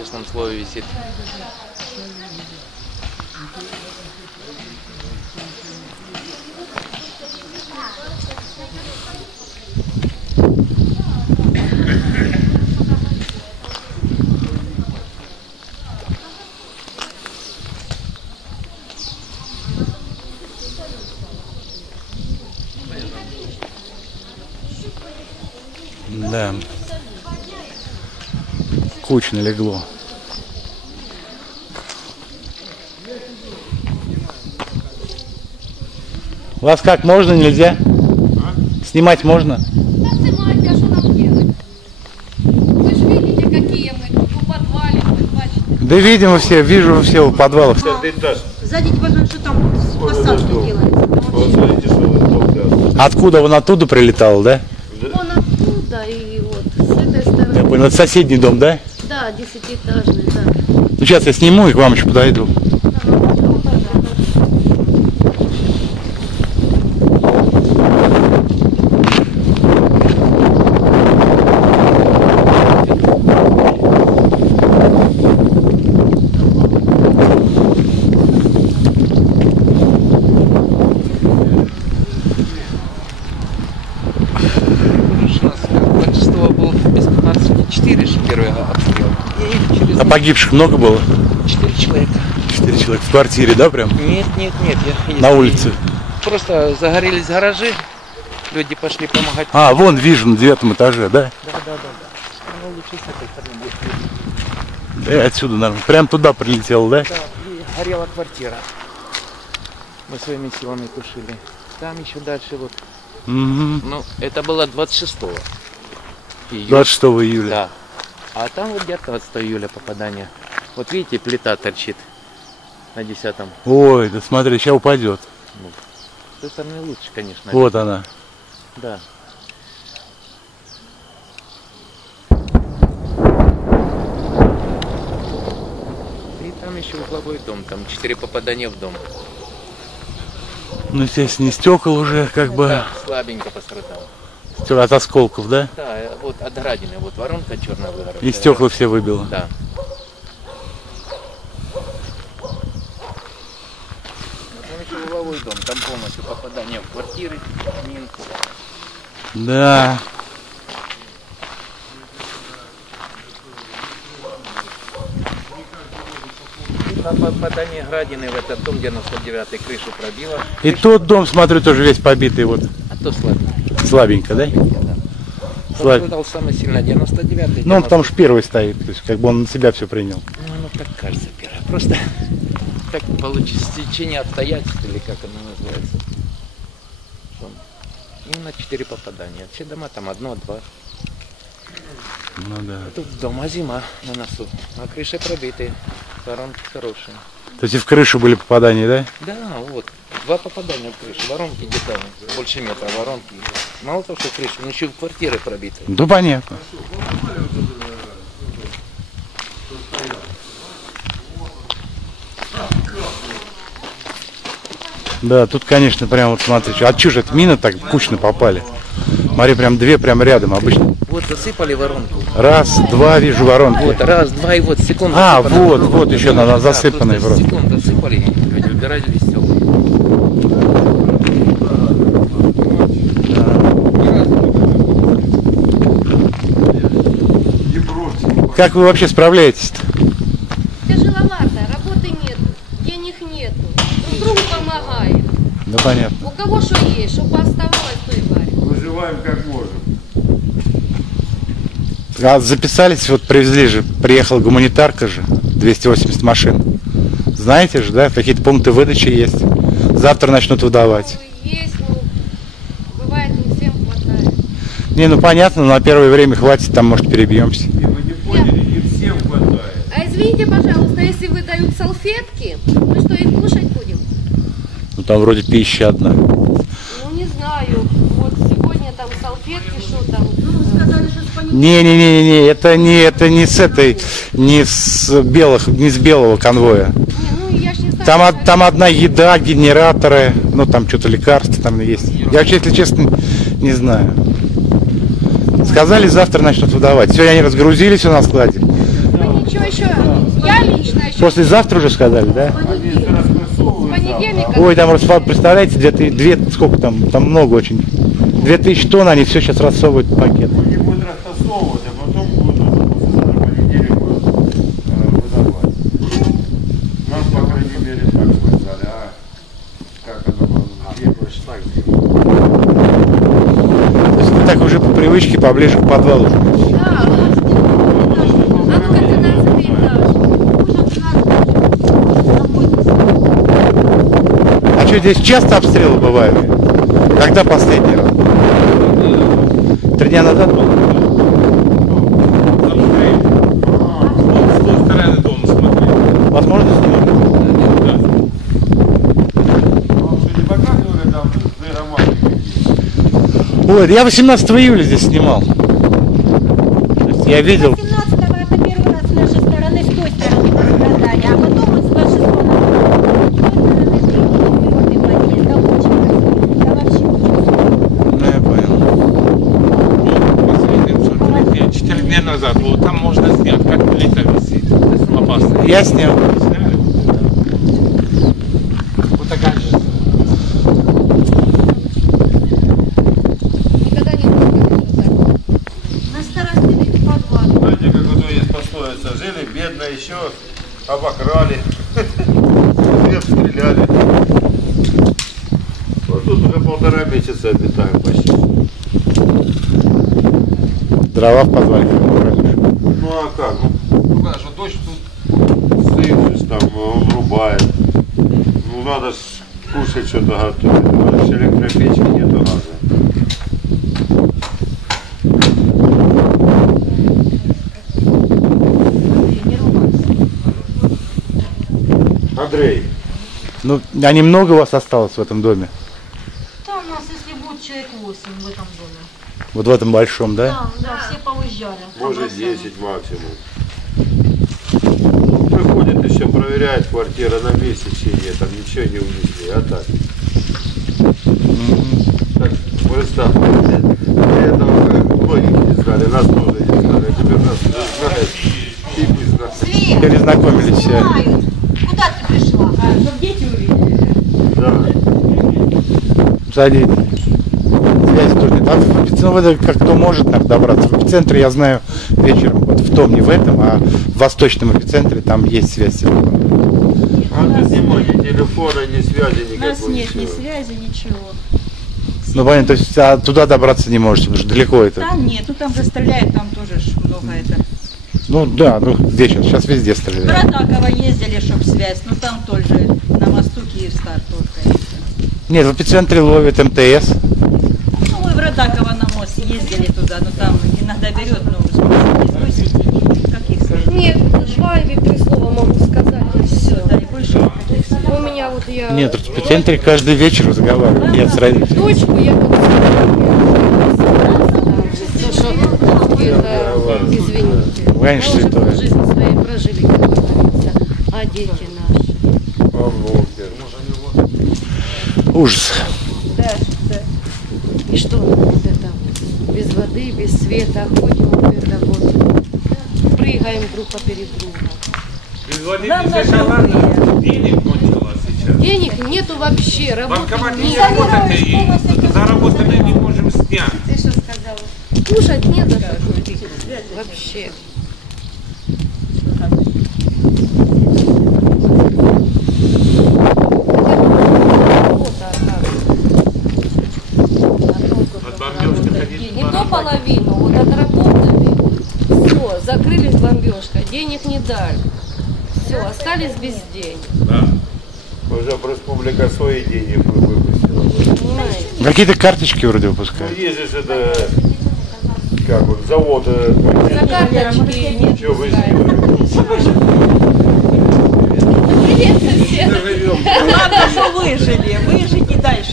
честном слове висит. Да. Кучно легло. Вас как, можно, нельзя? Снимать можно? Да снимайте, а что нам делать? Вы же видите, какие мы тут в подвале, бачите. Да видимо все, вижу все в подвалах. Зайдите, посмотрите, что там посадка делается. Откуда он оттуда прилетал, да? Вон оттуда и вот с этой стороны. Я понял, это соседний дом, да? Да, 10-этажный, да. Ну сейчас я сниму и к вам еще подойду. А погибших много было? 4 человека. 4 человека в квартире, да, прям? Нет, На улице. Просто загорелись гаражи, люди пошли помогать. А, вон вижу, на 9 этаже, да? Да. Ну, лучше с этой стороны будет. Да, отсюда, наверное. Прям туда прилетел, да? Да, и горела квартира. Мы своими силами тушили. Там еще дальше вот. Угу. Ну, это было 26 июля. 26 июля. Да. А там вот 19 июля попадание. Вот видите, плита торчит на 10-м. Ой, да смотри, сейчас упадет. Ну, с той стороны лучше, конечно. Вот она. Да. И там еще угловой дом, там 4 попадания в дом. Ну, естественно, не стекол уже, как бы. Да, слабенько пострадал. От осколков, да? Да, вот от градины, вот воронка черная выгорела. И стекла все выбило. Да. Вот там еще угловой дом, там полностью попадание в квартиры, мин. Да. Там попадание градины в этот дом 99-й крышу пробило. И тот дом, смотрю, тоже весь побитый вот. А то слабенько. Слабенько, да? Пострадал самый сильно 99-й. Ну, он потому что первый стоит, то есть как бы он на себя все принял. Ну, так кажется первый. Просто так получилось стечение обстоятельств, или как оно называется. Именно 4 попадания. Все дома там одно-два. Ну да. Тут дома зима на носу, а крыши пробитые, воронки хорошие. То есть и в крышу были попадания, да? Да, вот, 2 попадания в крышу, воронки где-то больше метра воронки. Мало того, что крыша, но еще и квартиры пробиты. Ну понятно. Да, тут, конечно, прям вот смотри, а чё же это мины так кучно попали? Смотри, прям 2 прям рядом обычно. Вот засыпали воронку. Раз, 2 вижу воронки. Вот, раз, два и вот секунду. А, вот еще надо засыпанный просто. Секунду засыпали, люди убирали весело. Как вы вообще справляетесь-то? Тяжеловато, работы нет, денег нету. Друг другу помогаем. Да понятно. У кого что есть, чтобы оставалось, то и варим. Выживаем как можем. А записались, вот привезли же, приехала гуманитарка же, 280 машин. Знаете же, да, какие-то пункты выдачи есть. Завтра начнут выдавать. Есть, ну, бывает не всем хватает. Не, ну понятно, но на первое время хватит, там может перебьемся. И вы не поняли, не всем хватает. А извините, пожалуйста, если выдают салфетки, мы что, их кушать будем? Ну там вроде пища одна. Ну, не знаю. Вот сегодня там салфетки, что там? Ну, сказали, что с понедельника. Не, это не с этой, не с белого конвоя. Не, ну, я ж не знаю. Там одна еда, генераторы, ну там что-то лекарства там есть. Я вообще, если честно, не знаю. Сказали, завтра начнут выдавать. Сегодня они разгрузились у нас в складе. Мы ничего еще, я лично еще Послезавтра уже сказали, да? Они же распрессовывают с понедельника. Ой, там расфал, представляете, две, сколько там много очень. 2000 тонн, они все сейчас рассовывают в пакет. Они будут растасовывать, а потом будут уже послезавтра понедельник будут выдавать. Нас, по крайней мере, так сказали, а как оно было? То есть ты так уже по привычке поближе к подвалу. Да. А ну-ка, 13 этаж. А что, здесь часто обстрелы бывают? Когда последний раз? 3 дня назад был? С той стороны дома смотри. Возможно, снимали? Вам что, не показывали там звероматы какие-то? Ой, я 18 июля здесь снимал. То есть я видел. 17-го это первый раз с нашей стороны, с той стороны пострадали, а потом вот с вашей стороны. С той стороны твердый подъезд, да очень красиво. Да вообще очень. Ну, я понял. Последним, что 4 дня назад, вот там можно снять, как плита висит. Опасно. Я снял. Сняли? Вот такая же. Никогда не было так. На старости подвал. Знаете, как вот есть пословица, жили бедно еще, обокрали, и обстреляли. Вот тут уже 1,5 месяца обитаем почти. Дрова в подвале. Ну а как? Ну когда же дождь тут сын же там, он рубает. Ну надо ж кушать что-то готовить. Надо ж электропечки, нету газа. Андрей, Ну, а немного у вас осталось в этом доме? Там у нас, если будет человек 8 в этом доме. Вот в этом большом, да? Да, все поуезжали. может побросали. 10 максимум. Ну, приходит еще, проверяет квартира на месте, чьи там ничего не унесли, а так. Так, представьте, этого многих не знали, нас тоже не знали, а теперь нас уже знают, и мы знаем. Свет, Перезнакомились все. знают. Куда ты пришла? Чтобы дети увидели. Да. Садитесь. Связи тоже нет. А в это как кто может нам добраться. В эпицентре я знаю вечером, вот в том, не в этом, а в восточном эпицентре там есть связь. А без него ни телефона, ни связи У нас никакой. нет ни ничего. связи, ничего. Ну понятно, то есть туда добраться не можете, потому что далеко это. Там нет, ну там же стреляют, там тоже ж много это. Ну да, ну где сейчас везде В стреляют. Радаково ездили, чтоб связь, ну там тоже на мосту Киевстар только. и всё. Нет, в эпицентре ловит МТС. Ну мы в Радаково на мост ездили туда, но там иногда берет, ну без сети, каких связей. Нет, 2 или 3 слова могу сказать, и все. Да, и больше никаких связей. У меня вот я... Нет, в эпицентре каждый вечер разговаривают. Я с родителями. Дочку я тут это, извините. Конечно, Мы уже святое. жизнь своей прожили, как говорится. А дети наши. Ужас. Да, да. И что вот это? Без воды, без света, ходим вот это вот. Прыгаем друг поперед друга. Без воды, без шоколада, денег кончилось сейчас. Денег нету вообще, работы Банкомат не нет. работает, и заработанное не можем снять. Ты что сказала? Кушать не за что. Вообще. От бомбежки ходить Не то половину, вот отработали, все, закрылись бомбежкой, денег не дали. Все, остались без денег. Да. Уже в республика свои деньги выпустила. Понимаете? Какие-то карточки вроде Ну выпускают. есть же это, как вот, завод, За карточки не что вы Привет, сосед. Ладно, что выжили.